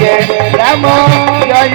Ram Jai Jai Ram Shri Ram Jai Ram Jai Jai Ram Shri Ram Jai Ram Jai Jai Shri Ram Jai Ram Jai Jai Ram Shri Ram Jai Ram Jai Jai Ram Shri Ram Jai Ram Jai Ram Shri Ram Jai Ram Jai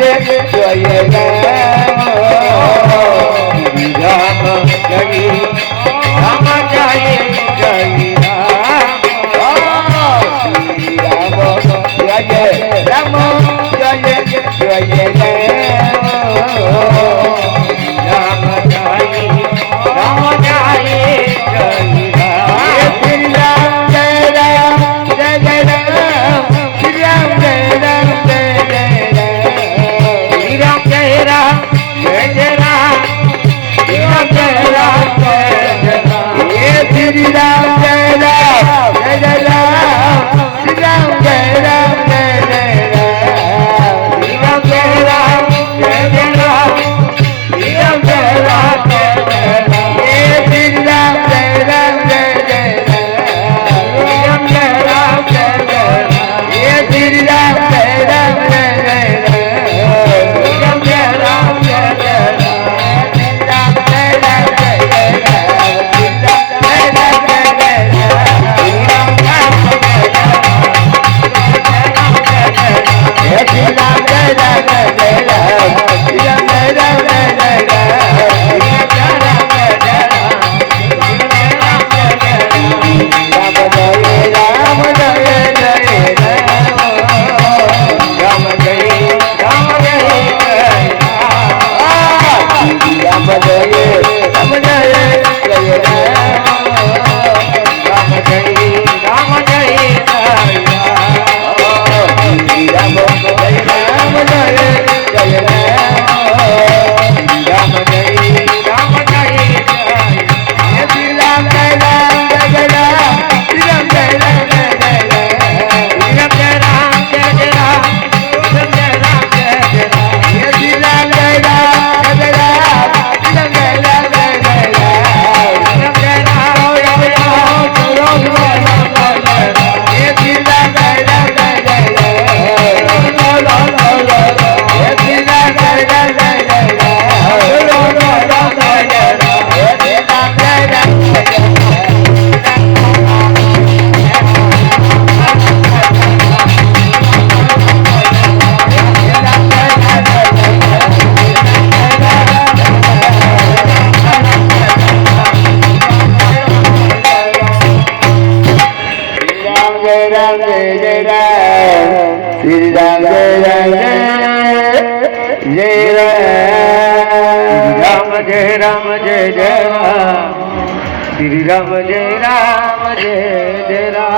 Jai Ram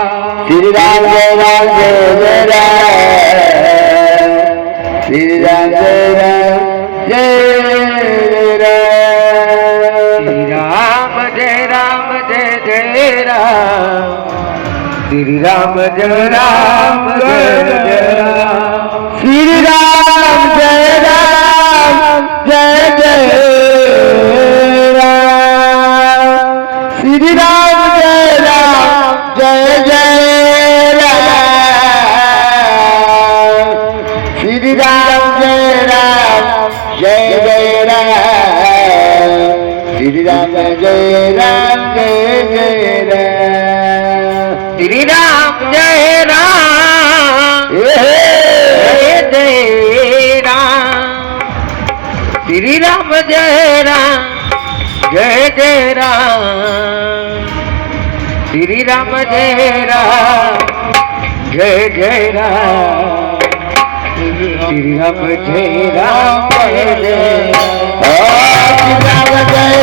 Shri Ram Jai Ram Jai Jai Ram Shri Ram Jai Ram Jai Jai Shri Ram Jai Ram Jai Jai Ram Shri Ram Jai Ram Jai Jai Ram Shri Ram Jai Ram Jai Jai Ram Shri Ram Jai Ram Jai Jai Ram Shri Ram Jai Ram Jai Jai Ram Shri Ram Jai Ram Jai Jai Ram Shri Ram Jai Ram Jai Jai Ram Shri Ram Jai